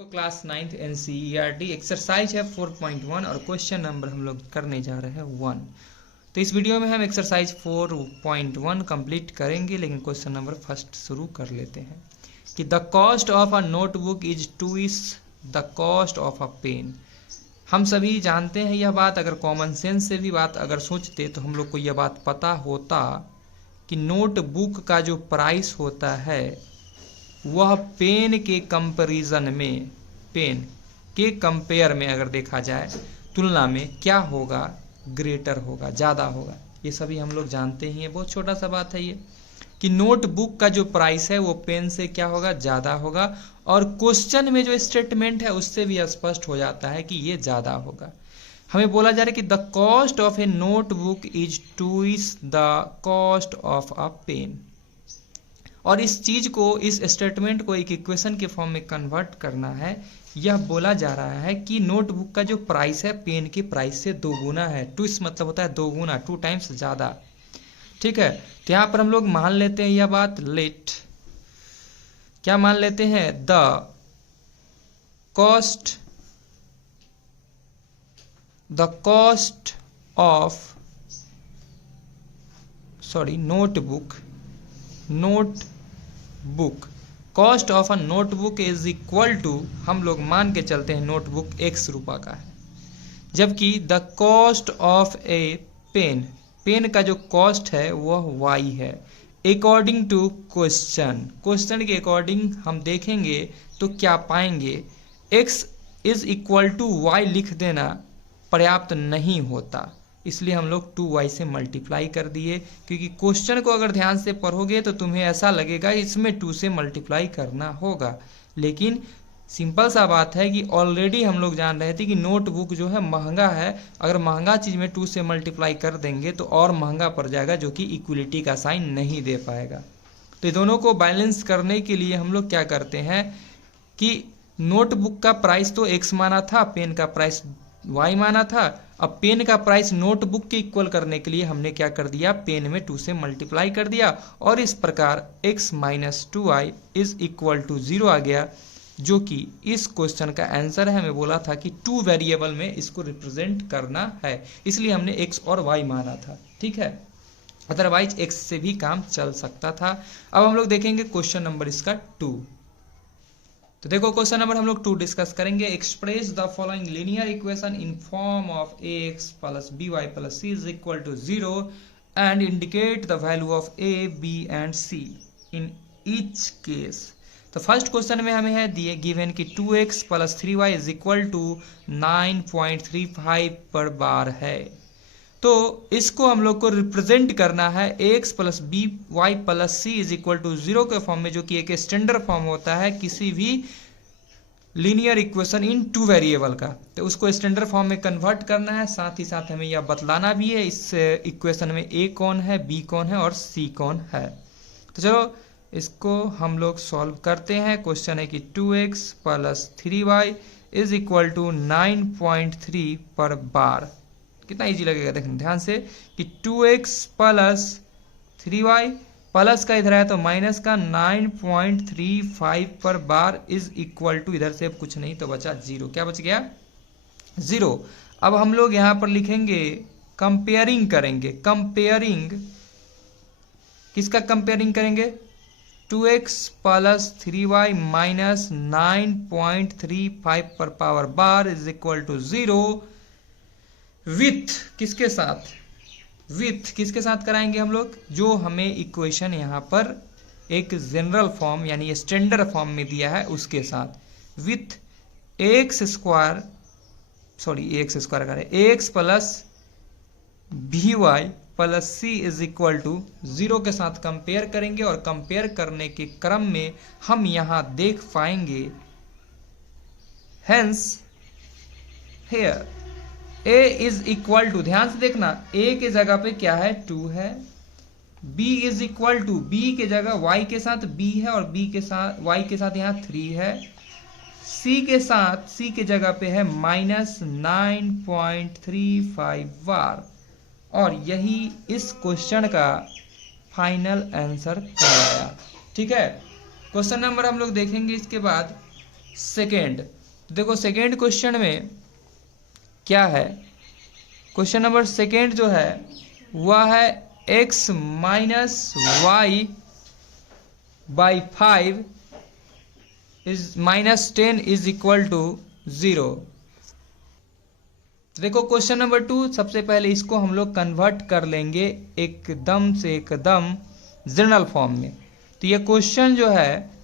देखो class 9th NCERT exercise है 4.1 और क्वेश्चन नंबर हम लोग करने जा रहे हैं 1। तो इस वीडियो में हम एक्सरसाइज 4.1 कंप्लीट करेंगे, लेकिन क्वेश्चन नंबर फर्स्ट शुरू कर लेते हैं कि the cost of a notebook is 2 is the cost of a pen. हम सभी जानते हैं यह बात, अगर कॉमन सेंस से भी बात अगर सोचते तो हम लोग को यह बात पता होता कि नोटबुक का जो प्राइस होता है वह पेन के कंपैरिजन में, पेन के कंपेयर में अगर देखा जाए तुलना में क्या होगा, ग्रेटर होगा, ज़्यादा होगा। ये सभी हम लोग जानते ही हैं, बहुत छोटा सा बात है ये कि नोटबुक का जो प्राइस है वो पेन से क्या होगा, ज़्यादा होगा। और क्वेश्चन में जो स्टेटमेंट है उससे भी स्पष्ट हो जाता है कि ये ज़्यादा होगा। हमें बोला जा रहा है कि the cost of a notebook is 2 is the cost of a pen. और इस चीज को, इस स्टेटमेंट को एक इक्वेशन के फॉर्म में कन्वर्ट करना है। यह बोला जा रहा है कि नोटबुक का जो प्राइस है पेन के प्राइस से 2 गुना है। 2 इस मतलब होता है 2 गुना, 2 टाइम्स ज़्यादा। ठीक है, तो यहाँ पर हम लोग मान लेते हैं यह बात, लेट क्या मान लेते हैं, the cost of notebook cost of a notebook is equal to, हम लोग मान के चलते हैं नोटबुक x रुपये का है, जबकि the cost of a pen, pen का जो कॉस्ट है वह y है। अकॉर्डिंग टू क्वेश्चन के अकॉर्डिंग हम देखेंगे तो क्या पाएंगे, x is equal to y लिख देना पर्याप्त नहीं होता, इसलिए हम लोग 2y से मल्टीप्लाई कर दिए। क्योंकि क्वेश्चन को अगर ध्यान से पढ़ोगे तो तुम्हें ऐसा लगेगा इसमें 2 से मल्टीप्लाई करना होगा, लेकिन सिंपल सा बात है कि ऑलरेडी हम लोग जान रहे थे कि नोटबुक जो है महंगा है। अगर महंगा चीज़ में 2 से मल्टीप्लाई कर देंगे तो और महंगा पड़ जाएगा, जो कि इक्वलिटी का साइन नहीं दे पाएगा। तो ये दोनों को बैलेंस करने के लिए हम लोग क्या करते हैं कि नोटबुक का प्राइस तो x माना था, पेन का प्राइस y माना था। अब पेन का प्राइस नोटबुक के इक्वल करने के लिए हमने क्या कर दिया, पेन में 2 से मल्टीप्लाई कर दिया, और इस प्रकार x minus 2y is equal to 0 आ गया, जो कि इस क्वेश्चन का आंसर है। हमें बोला था कि 2 वेरिएबल में इसको रिप्रेजेंट करना है, इसलिए हमने x और y माना था। ठीक है, अदरवाइज x से भी काम चल सकता था। अब हम लोग देखेंगे क्वेश्चन नंबर इसका 2। तो देखो क्वेश्चन नंबर हम लोग 2 डिस्कस करेंगे। Express the following linear equation in form of ax plus by plus c is equal to 0 and indicate the value of a, b and c in each case. तो first question में हमें है दिए given कि 2x plus 3y is equal to 9.35 पर बार है। तो इसको हम लोग को रिप्रेजेंट करना है x plus b y plus c is equal to 0 के फॉर्म में, जो कि एक स्टैंडर्ड फॉर्म होता है किसी भी लीनियर इक्वेशन इन 2 वेरिएबल का। तो उसको स्टैंडर्ड फॉर्म में कन्वर्ट करना है, साथ ही साथ हमें यह बतलाना भी है इस इक्वेशन में a कौन है, b कौन है और c कौन है। तो चलो इसको हम लोग सॉल्व करते हैं। क्वेश्चन है कि 2x plus 3y is equal to 9.3 पर बार। कितना इजी लगेगा देखना ध्यान से कि 2x प्लस 3y प्लस का इधर है तो माइनस का 9.35 पर बार इज इक्वल टू, इधर से अब कुछ नहीं तो बचा 0। क्या बच गया, 0। अब हम लोग यहां पर लिखेंगे, कंपेयरिंग करेंगे। कंपेयरिंग किसका कंपेयरिंग करेंगे, 2x प्लस 3y माइनस 9.35 पर पावर बार इज इक्वल टू 0 विथ किसके साथ, विथ किसके साथ कराएंगे हम लोग, जो हमें इक्वेशन यहाँ पर एक जनरल फॉर्म यानी स्टैंडर्ड फॉर्म में दिया है उसके साथ, with x square x plus b y plus c is equal to 0 के साथ कंपेयर करेंगे। और कंपेयर करने के क्रम में हम यहाँ देख पाएंगे, hence here a is equal to, ध्यान से देखना a के जगह पे क्या है, 2 है। b is equal to, b के जगह y के साथ b है और b के साथ y के साथ यहाँ 3 है। c के साथ, c के जगह पे है माइनस 9.35 बार, और यही इस क्वेश्चन का फाइनल आंसर कहलाया। ठीक है, क्वेश्चन नंबर हम लोग देखेंगे इसके बाद सेकेंड। देखो सेकेंड क्वेश्चन में क्या है, क्वेश्चन नंबर सेकेंड जो है वह है x minus y by 5 is minus 10 is equal to 0। देखो क्वेश्चन नंबर 2, सबसे पहले इसको हम लोग कन्वर्ट कर लेंगे एकदम से एकदम जनरल फॉर्म में। तो ये क्वेश्चन जो है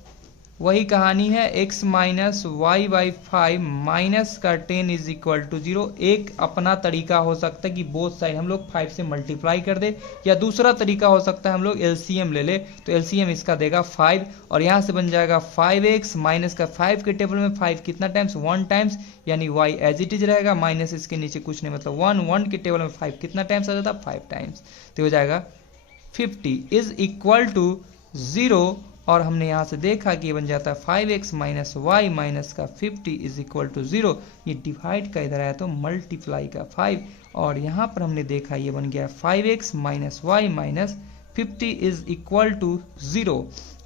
वही कहानी है, x minus y by 5 minus का 10 इज इक्वल टू 0। एक अपना तरीका हो सकता है कि बोथ साइड हम लोग 5 से मल्टीप्लाई कर दे, या दूसरा तरीका हो सकता है हम लोग एलसीएम ले ले। तो एलसीएम इसका देगा 5 और यहाँ से बन जाएगा 5x माइनस का 5 के टेबल में 5 कितना टाइम्स, 1 टाइम्स, यानी y एज इट इज रहेगा, माइनस इसके नीचे कुछ नहीं, मतलब 1 के टेबल में 5 कितना टाइम्स आ जाता है, 5 टाइम्स। तो हो जाएगा 50 इज इक्वल टू 0। और हमने यहाँ से देखा कि ये बन जाता है 5x माइनस वाई माइनस का 50 इज इक्वल टू 0। ये डिवाइड का इधर आया तो मल्टीप्लाई का 5, और यहाँ पर हमने देखा ये बन गया 5x minus y minus 50 is equal to 0।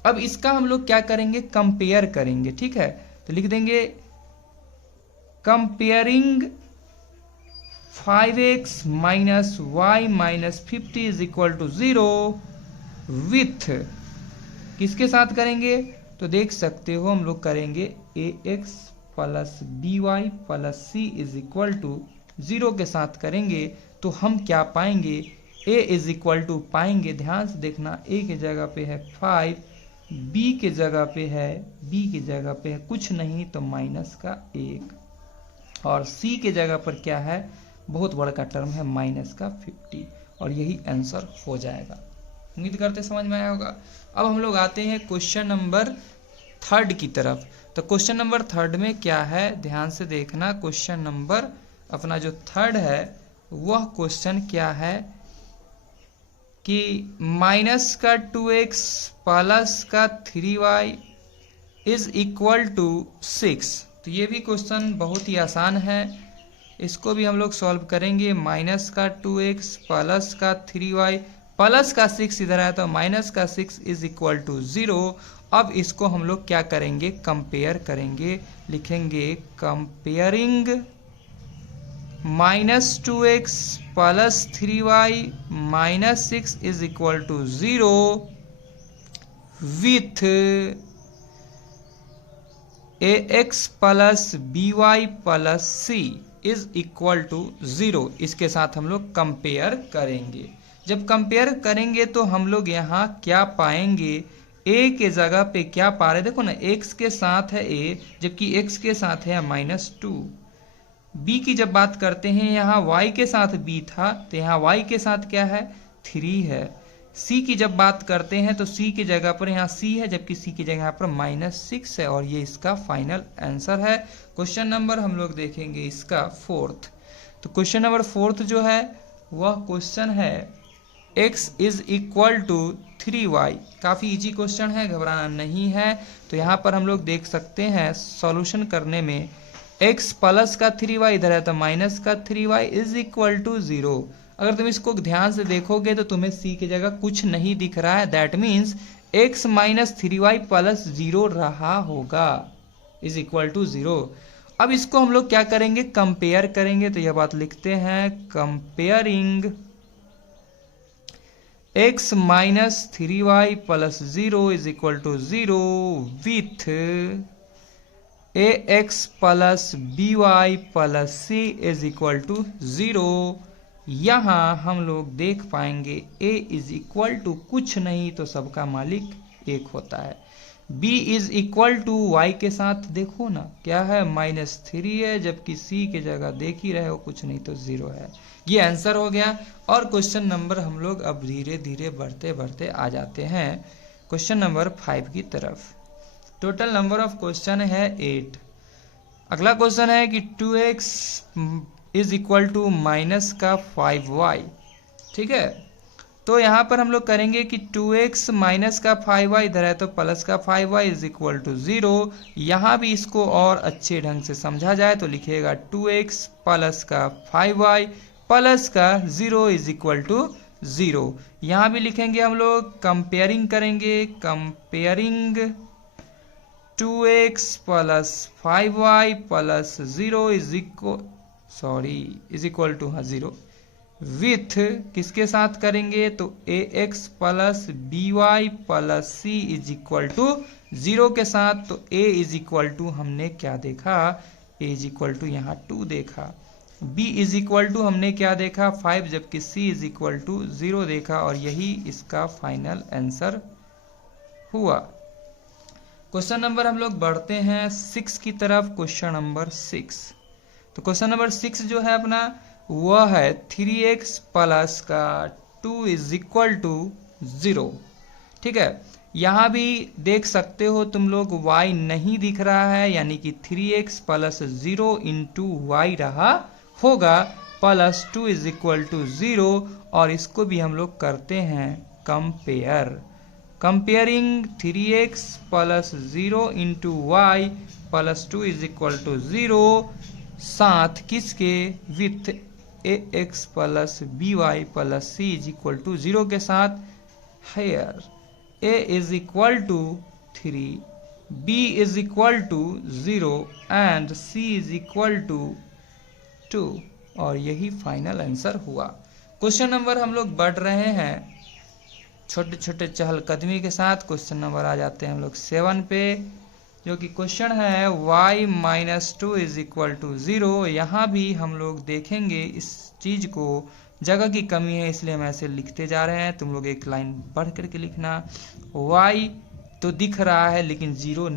अब इसका हम लोग क्या करेंगे, कंपेयर करेंगे, ठीक है। तो लिख देंगे comparing 5x minus y minus 50 is equal to 0 with किसके साथ करेंगे, तो देख सकते हो हम लोग करेंगे ax plus b y plus c is equal to 0 के साथ करेंगे। तो हम क्या पाएंगे, a इज इक्वल टू पाएंगे, ध्यान से देखना, a की जगह पे है 5, b की जगह पे है कुछ नहीं तो माइनस का 1, और c की जगह पर क्या है, बहुत बड़ा का टर्म है माइनस का 50, और यही आंसर हो जाएगा। उम्मीद करते समझ में आया होगा। अब हम लोग आते हैं क्वेश्चन नंबर 3 की तरफ। तो क्वेश्चन नंबर 3 में क्या है, ध्यान से देखना। क्वेश्चन नंबर अपना जो 3 है वह क्वेश्चन क्या है कि माइनस का 2x प्लस का 3y इज इक्वल टू 6। तो ये भी क्वेश्चन बहुत ही आसान है, इसको भी हम लोग सॉल्व करेंगे। माइनस का 2x प्लस का 3y प्लस का 6 इधर आया तो माइनस का 6 इज इक्वल टू 0। अब इसको हम लोग क्या करेंगे, कंपेयर करेंगे। लिखेंगे comparing minus 2x plus 3y minus 6 is equal to 0 with ax plus by plus c is equal to 0। इसके साथ हम लोग कंपेयर करेंगे। जब कंपेयर करेंगे तो हम लोग यहाँ क्या पाएंगे, a के जगह पे क्या पा रहे, देखो ना, x के साथ है a जबकि x के साथ है -2। b की जब बात करते हैं यहाँ y के साथ b था तो यहाँ y के साथ क्या है, 3 है। c की जब बात करते हैं तो c की जगह पर यहाँ c है जबकि c की जगह यहाँ पर -6 है, और ये इसका फाइनल आंसर है। क्वेश्चन नंबर हम लोग देखेंगे इसका 4th। तो क्वेश्चन नंबर 4th जो है वह क्वेश्चन है x is equal to 3y। काफ़ी इजी क्वेश्चन है, घबराना नहीं है। तो यहाँ पर हम लोग देख सकते हैं सॉल्यूशन करने में x प्लस का 3y इधर है तो माइनस का 3y इज इक्वल टू 0। अगर तुम इसको ध्यान से देखोगे तो तुम्हें c की जगह कुछ नहीं दिख रहा है, that means x minus 3y plus 0 रहा होगा, इज इक्वल टू 0। अब इसको हम लोग क्या करेंगे, कंपेयर करेंगे। तो यह बात लिखते हैं comparing x minus 3y plus 0 is equal to 0 with ax plus by plus c is equal to 0। यहाँ हम लोग देख पाएंगे a इज इक्वल टू कुछ नहीं तो सबका मालिक 1 होता है, b is equal to y के साथ देखो ना क्या है, -3 है जबकि c की जगह देख ही रहे हो कुछ नहीं तो 0 है। ये आंसर हो गया। और क्वेश्चन नंबर हम लोग अब धीरे धीरे बढ़ते बढ़ते आ जाते हैं क्वेश्चन नंबर 5 की तरफ। टोटल नंबर ऑफ क्वेश्चन है 8। अगला क्वेश्चन है कि 2x is equal to minus का 5y, ठीक है। तो यहाँ पर हम लोग करेंगे कि 2x माइनस का 5y इधर है तो प्लस का 5y इज इक्वल टू 0। यहाँ भी इसको और अच्छे ढंग से समझा जाए तो लिखेगा 2x प्लस का 5y प्लस का 0 इज इक्वल टू 0। यहाँ भी लिखेंगे हम लोग कंपेयरिंग करेंगे, comparing 2x plus 5y plus 0 is equal to 0 with किसके साथ करेंगे तो ax plus by plus c is equal to 0 के साथ। तो a इज इक्वल टू हमने क्या देखा, a इज इक्वल टू यहाँ 2 देखा, b इज इक्वल टू हमने क्या देखा 5, जबकि c इज इक्वल टू 0 देखा, और यही इसका फाइनल आंसर हुआ। क्वेश्चन नंबर हम लोग बढ़ते हैं 6 की तरफ। क्वेश्चन नंबर 6, तो क्वेश्चन नंबर 6 जो है अपना वह है 3x प्लस का 2 इज इक्वल टू 0। ठीक है, यहाँ भी देख सकते हो तुम लोग y नहीं दिख रहा है, यानी कि 3x प्लस 0 इंटू वाई रहा होगा प्लस 2 इज इक्वल टू 0, और इसको भी हम लोग करते हैं comparing 3x plus 0 into y plus 2 is equal to 0 साथ किसके with ax plus by plus c is equal to 0 के साथ। Here a is equal to 3, b is equal to 0 and c is equal to 2, और यही final answer हुआ। Question number हम लोग बढ़ रहे हैं छोटे छोटे चहलकदमी के साथ। क्वेश्चन नंबर आ जाते हैं हम लोग 7 पे, जो कि क्वेश्चन है y minus 2 is equal to 0। यहाँ भी हम लोग देखेंगे इस चीज़ को, जगह की कमी है इसलिए हम ऐसे लिखते जा रहे हैं, तुम लोग एक लाइन बढ़ करके लिखना। y तो दिख रहा है लेकिन 0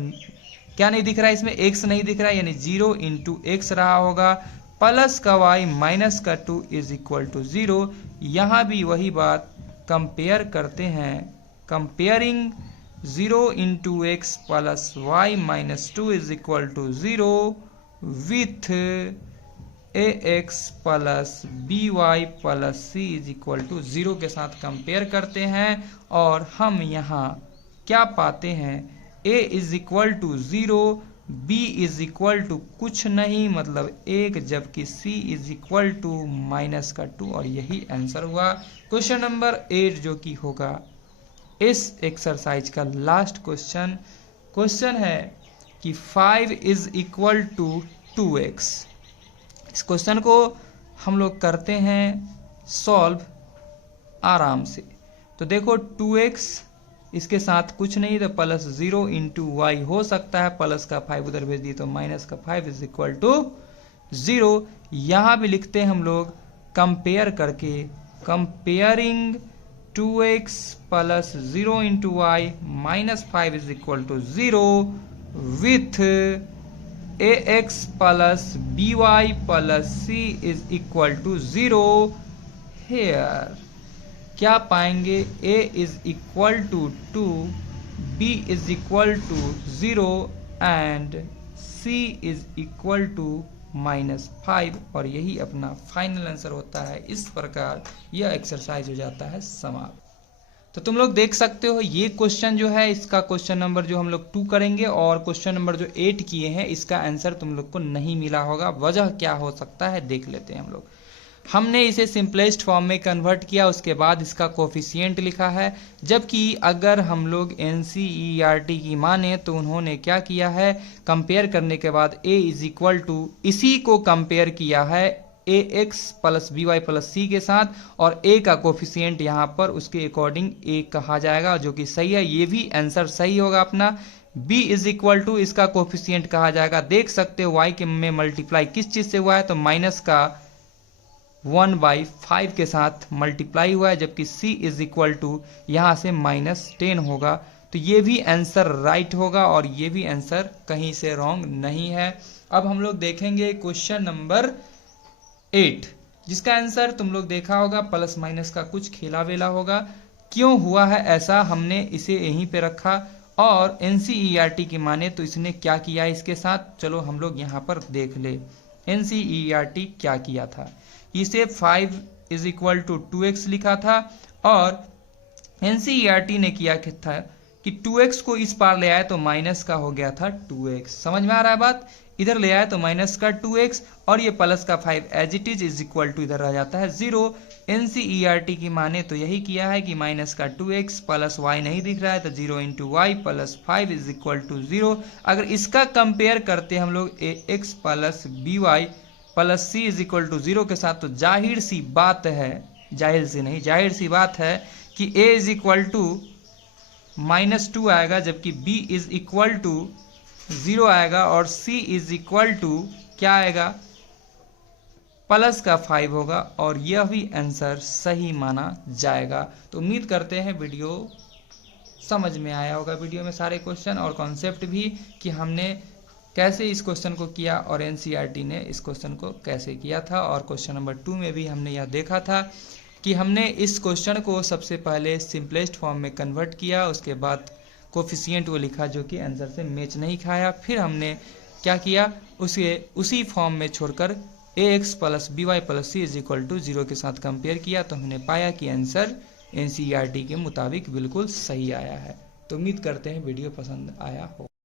क्या नहीं दिख रहा है, इसमें x नहीं दिख रहा है, यानी 0 इंटू एक्स रहा होगा, प्लस का y माइनस का 2 इज इक्वल टू 0। यहाँ भी वही बात कंपेयर करते हैं, comparing 0 into x plus y minus 2 is equal to 0 with ax plus by plus c is equal to 0 के साथ कंपेयर करते हैं, और हम यहाँ क्या पाते हैं a is equal to 0, b is equal to कुछ नहीं मतलब 1, जबकि c is equal to minus का 2, और यही आंसर हुआ। क्वेश्चन नंबर 8 जो कि होगा इस एक्सरसाइज का लास्ट क्वेश्चन है कि 5 इज इक्वल टू 2x। इस क्वेश्चन को हम लोग करते हैं सॉल्व आराम से। तो देखो 2x इसके साथ कुछ नहीं, तो प्लस 0 इंटू वाई हो सकता है, प्लस का 5 उधर भेज दिए तो माइनस का 5 इज इक्वल टू 0। यहाँ भी लिखते हैं हम लोग कंपेयर करके, comparing 2x plus 0 into y minus 5 is equal to 0 with ax plus by plus c is equal to 0। Here क्या पाएंगे, a is equal to 2, b is equal to 0 and c is equal to minus 5, और यही अपना final answer होता है। इस प्रकार यह एक्सरसाइज हो जाता है समाप्त। तो तुम लोग देख सकते हो ये क्वेश्चन जो है इसका क्वेश्चन नंबर जो हम लोग 2 करेंगे, और क्वेश्चन नंबर जो 8 किए हैं इसका आंसर तुम लोग को नहीं मिला होगा। वजह क्या हो सकता है देख लेते हैं हम लोग। हमने इसे सिंपलेस्ट फॉर्म में कन्वर्ट किया, उसके बाद इसका कोफिशिएंट लिखा है, जबकि अगर हम लोग NCERT की माने तो उन्होंने क्या किया है, कंपेयर करने के बाद a इज इक्वल टू इसी को कंपेयर किया है ax plus by plus c के साथ, और a का कोफिशिएंट यहाँ पर उसके अकॉर्डिंग a कहा जाएगा, जो कि सही है। ये भी आंसर सही होगा अपना। b इज इक्वल टू इसका कोफिशिएंट कहा जाएगा। देख सकते हो y के में मल्टीप्लाई किस चीज़ से हुआ है, तो माइनस का 1/5 के साथ मल्टीप्लाई हुआ है, जबकि c इज इक्वल टू यहाँ से -10 होगा। तो ये भी आंसर राइट होगा, और ये भी आंसर कहीं से रॉन्ग नहीं है। अब हम लोग देखेंगे क्वेश्चन नंबर 8, जिसका आंसर तुम लोग देखा होगा, प्लस माइनस का कुछ खेला वेला होगा। क्यों हुआ है ऐसा, हमने इसे यहीं पे रखा, और NCERT की माने तो इसने क्या किया इसके साथ, चलो हम लोग यहाँ पर देख ले। NCERT क्या किया था, इसे 5 इज इक्वल टू 2x लिखा था, और NCERT ने किया था कि 2x को इस पार ले आए तो माइनस का हो गया था 2x। समझ में आ रहा है बात, इधर ले आए तो माइनस का 2x, और ये प्लस का 5 as it is equal to इधर रह जाता है 0। NCERT की माने तो यही किया है कि माइनस का 2x प्लस वाई नहीं दिख रहा है तो 0 into y plus 5 is equal to 0। अगर इसका कंपेयर करते हम लोग ax plus b y plus c is equal to 0 के साथ, तो जाहिर सी बात है, जाहिर सी नहीं जाहिर सी बात है कि a इज इक्वल टू -2 आएगा, जबकि b इज इक्वल टू 0 आएगा और c इज इक्वल टू क्या आएगा, प्लस का 5 होगा और यह भी आंसर सही माना जाएगा। तो उम्मीद करते हैं वीडियो समझ में आया होगा, वीडियो में सारे क्वेश्चन और कॉन्सेप्ट भी कि हमने कैसे इस क्वेश्चन को किया और एनसीईआरटी ने इस क्वेश्चन को कैसे किया था। और क्वेश्चन नंबर 2 में भी हमने यह देखा था कि हमने इस क्वेश्चन को सबसे पहले सिंपलेस्ट फॉर्म में कन्वर्ट किया, उसके बाद कोफिशिएंट वो लिखा जो कि आंसर से मैच नहीं खाया, फिर हमने क्या किया, उसी फॉर्म में छोड़कर ax plus b y plus c is equal to 0 के साथ कंपेयर किया, तो हमने पाया कि आंसर एनसीईआरटी के मुताबिक बिल्कुल सही आया है। तो उम्मीद करते हैं वीडियो पसंद आया हो।